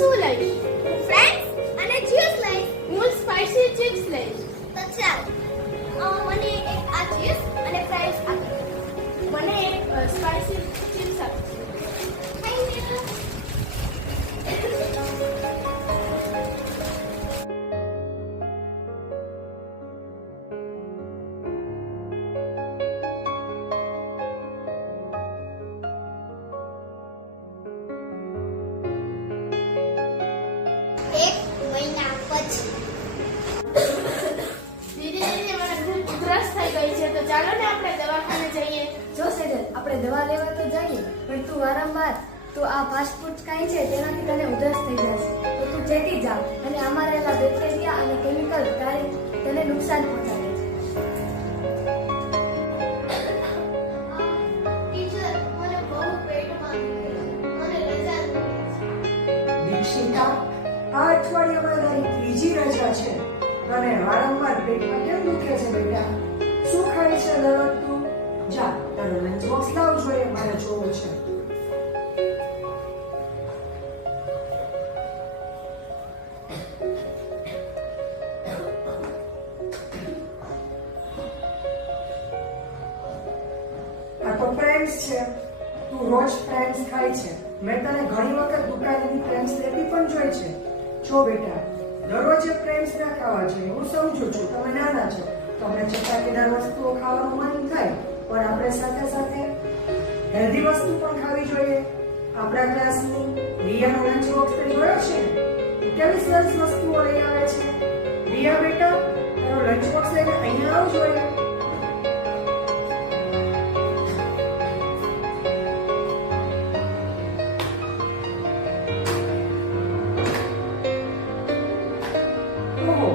શું લઈશ? ફ્રેન્ડ્સ અને ચીઝ લઈશ. હું સ્પાઈસી ચિપ્સ લઈશ. તો ચાલ મને એક આ ચીઝ અને ફ્રાઈઝ આપી. મને એક સ્પાઈસી ચિપ્સ આપજો. Thank you. એક મહિના પછી. ધીરે મને ખૂબ ઉધરસ થઈ ગઈ છે, તો ચાલો ને આપણે દવાખાને જઈએ. જો સેજલ, આપણે દવા લેવા તો જઈએ, પણ તું વારંવાર આ ફાસ્ટ ફૂડ ખાય છે તેનાથી તને ઉધરસ થઈ જશે. તો તું ચેતી જા, અને આમાં રહેલા બેક્ટેરિયા અને કેમિકલ તને નુકસાન પહોંચાડે છે. ટીચર, મને બહુ પેટમાં દુખે છે. મને રજા જોઈએ છે. દીક્ષિતા, આ અઠવાડિયામાં તારી ત્રીજી રજા છે અને વારંવાર પેટમાં કેમ દુખે છે બેટા? શું ખાય છે દરરોજ તું? જા, તારો લંચ બોક્સ લાવ, જોઈએ મારે જોવું છે. આ તો ફ્રેન્ડ્સ છે. તું રોજ ફ્રેન્ડ્સ ખાય છે. મેં તને ઘણી વખત દુકાનેથી ફ્રેન્ડ્સ લેતી પણ જોઈ છે. જો બેટા, દરરોજ ફ્રેન્ડ્સ ના ખાવા જોઈએ. હું સમજુ છું તમે નાના છો, તમને ચટાકેદાર વસ્તુઓ ખાવાનું મન થાય, પણ આપણે સાથે સાથે હેલ્ધી વસ્તુ પણ ખાવી જોઈએ. આપણા ક્લાસની રિયાનો લંચ બોક્સ તરી ગયો છે, એ કેવી સરસ વસ્તુઓ લઈ આવે છે. રિયા બેટા, તારો લંચ બોક્સ લઈને અહીંયા આવ જોઈએ. ઓહો,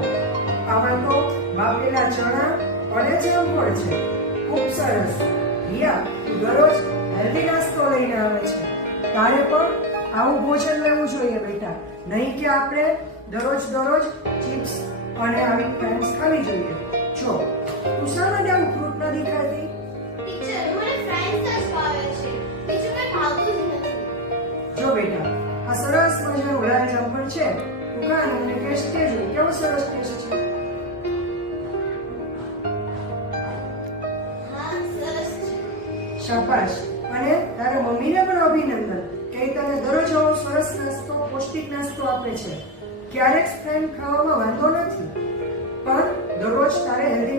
આમાં તો બાફેલા ચણા અને જામફળ છે. ખૂબ સરસ. રિયા, તું દરરોજ હેલ્ધી નાસ્તો લઈને આવે છે. તારે પણ આવું ભોજન લેવું જોઈએ બેટા, નહીં કે આપણે દરરોજ ચિપ્સ અને આવી ફ્રેન્ડ્સ ખાવી જોઈએ. જો, તું શા માટે આવું ફ્રૂટ નથી ખાતી? ટીચર, મને ફ્રેન્ડ્સ જ ભાવે છે. બીજું કંઈ ભાવતું જ નથી. જો બેટા, આ સરસ મજાનું ગુલાબ જામફળ છે. તું ખા અને મને ટેસ્ટ કહેજો કેવો સરસ ટેસ્ટ છે. હા, સરસ છે. શાબાશ. અને તારા મમ્મીને પણ અભિનંદન કે એ તને દરરોજ આવો સરસ નાસ્તો, પૌષ્ટિક નાસ્તો આપે છે. ક્યારેક ફ્રેન્ડ ખાવામાં વાંધો નથી, પણ દરરોજ તારે હેલ્ધી